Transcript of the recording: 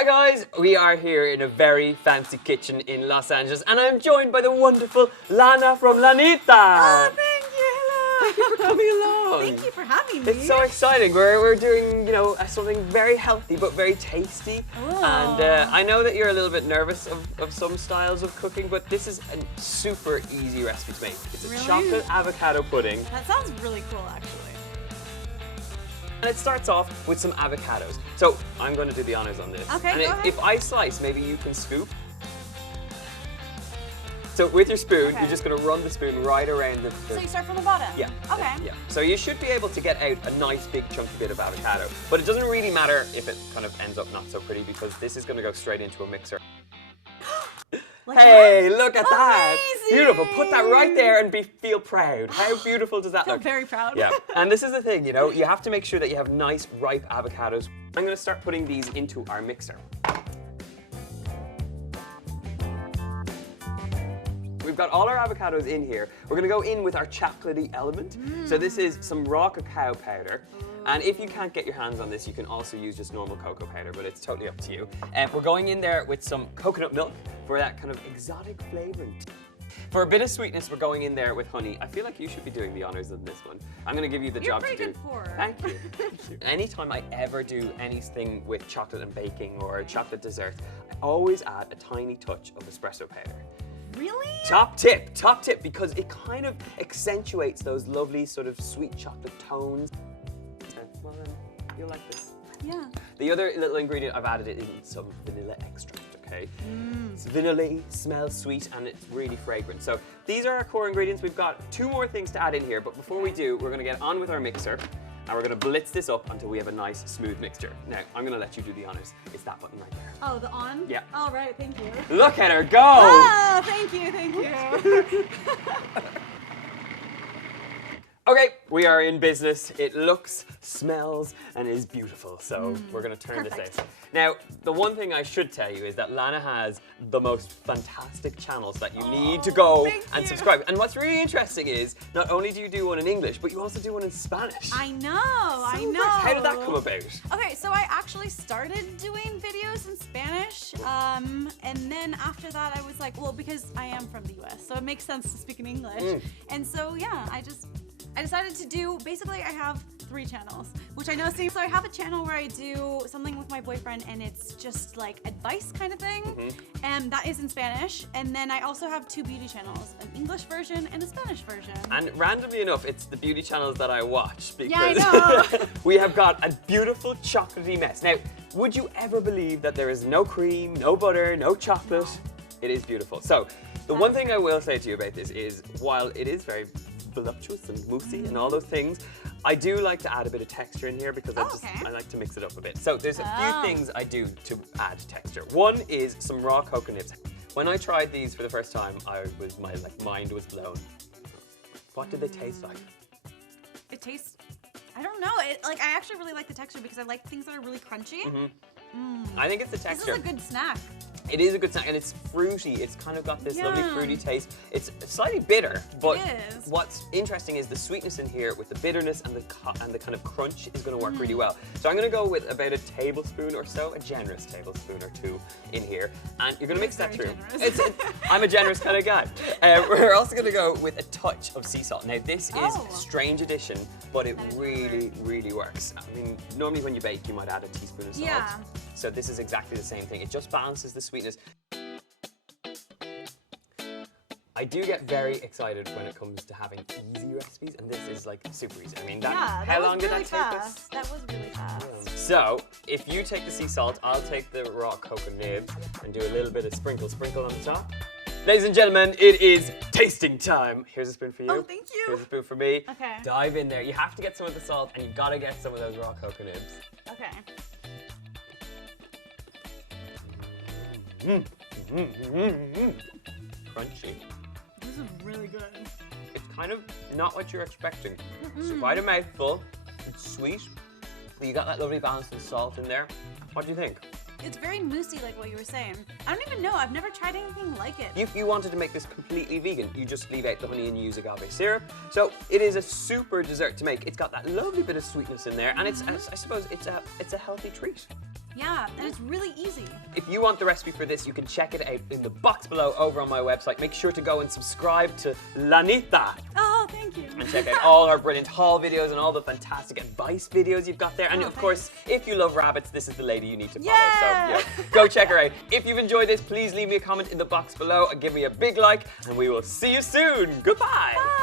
Hi guys, we are here in a very fancy kitchen in Los Angeles and I'm joined by the wonderful Lana from Lanita. Oh, thank you, hello. Thank you for coming along. Thank you for having me. It's so exciting. We're doing, you know, something very healthy but very tasty. Oh. And I know that you're a little bit nervous of some styles of cooking, but this is a super easy recipe to make. It's a chocolate avocado pudding. That sounds really cool, actually. And it starts off with some avocados. So I'm going to do the honors on this. Okay, and go ahead. If I slice, maybe you can scoop. So with your spoon, Okay. you're just going to run the spoon right around the... So you start from the bottom? Yeah. Okay. Yeah. So you should be able to get out a nice big chunky bit of avocado. But it doesn't really matter if it kind of ends up not so pretty because this is going to go straight into a mixer. Like Hey, that? look at that! Amazing! Beautiful. Put that right there and feel proud. How beautiful does that I feel look? very proud. Yeah. And this is the thing, you know, you have to make sure that you have nice, ripe avocados. I'm going to start putting these into our mixer. We've got all our avocados in here. We're going to go in with our chocolatey element. So this is some raw cacao powder. And if you can't get your hands on this, you can also use just normal cocoa powder, but it's totally up to you. We're going in there with some coconut milk for that kind of exotic flavoring. For a bit of sweetness, we're going in there with honey. I feel like you should be doing the honors of this one. I'm going to give you the job to do. You're pretty good for it. Thank you. Thank you. Anytime I ever do anything with chocolate and baking or a chocolate dessert, I always add a tiny touch of espresso powder. Really? Top tip, because it kind of accentuates those lovely sort of sweet chocolate tones. Well then, you'll like this. Yeah. The other little ingredient I've added in some vanilla extract, okay? It's vanilla, smells sweet, and it's really fragrant. So these are our core ingredients. We've got 2 more things to add in here, but before we do, we're gonna get on with our mixer, and we're gonna blitz this up until we have a nice, smooth mixture. Now, I'm gonna let you do the honors. It's that button right there. Oh, the on? Yeah. All right, thank you. Look at her go! Oh, thank you, thank you. Okay, we are in business. It looks, smells, and is beautiful. So we're gonna turn this perfect. out. Now, the one thing I should tell you is that Lana has the most fantastic channels that you need to go thank and you. subscribe. And what's really interesting is not only do you do one in English, but you also do one in Spanish. I know. How did that come about? Okay, so I actually started doing videos in Spanish, and then after that I was like, well, because I am from the US, so it makes sense to speak in English. And so yeah, I decided to do, basically I have 3 channels, which I know seems, so I have a channel where I do something with my boyfriend and it's just like advice kind of thing, and that is in Spanish. And then I also have 2 beauty channels, an English version and a Spanish version. And randomly enough, it's the beauty channels that I watch because Yeah, I know. we have got a beautiful chocolatey mess. Now, would you ever believe that there is no cream, no butter, no chocolate? It is beautiful. So, the one thing I will say to you about this is, while it is very voluptuous and moussey and all those things, I do like to add a bit of texture in here because I like to mix it up a bit. So there's a few things I do to add texture. One is some raw cocoa nibs. When I tried these for the first time, my mind was blown. What did they taste like? It tastes, I don't know, I actually really like the texture because I like things that are really crunchy. I think it's the This texture. is a good snack. It is a good snack, and it's fruity. It's kind of got this lovely Yeah. fruity taste. It's slightly bitter, but It is. what's interesting is the sweetness in here with the bitterness and the kind of crunch is going to work really well. So I'm going to go with about a tablespoon or so, a generous tablespoon or 2 in here, and you're going to mix that very through. generous. I'm a generous kind of guy. We're also going to go with a touch of sea salt. Now this is a strange addition, but it really, really works. I mean, normally when you bake, you might add a teaspoon of salt. Yeah. So this is exactly the same thing. It just balances the sweetness. I do get very excited when it comes to having easy recipes, and this is like super easy. I mean, how long did that take us? That was really fast. So, if you take the sea salt, I'll take the raw cocoa nib and do a little bit of sprinkle on the top. Ladies and gentlemen, it is tasting time. Here's a spoon for you. Oh, thank you. Here's a spoon for me. Okay. Dive in there. You have to get some of the salt, and you've got to get some of those raw cocoa nibs. Okay. Crunchy. This is really good. It's kind of not what you're expecting. It's quite a mouthful. It's sweet, but you got that lovely balance of salt in there. What do you think? It's very moussey, like what you were saying. I don't even know. I've never tried anything like it. If you wanted to make this completely vegan, you just leave out the honey and use agave syrup. So it is a super dessert to make. It's got that lovely bit of sweetness in there, and it's, I suppose, it's a healthy treat. Yeah, and it's really easy. If you want the recipe for this, you can check it out in the box below over on my website. Make sure to go and subscribe to Lanita. Oh, thank you. And check out all our brilliant haul videos and all the fantastic advice videos you've got there. And of course, if you love rabbits, this is the lady you need to follow. Yeah. So go check her out. If you've enjoyed this, please leave me a comment in the box below and give me a big like. And we will see you soon. Goodbye. Bye.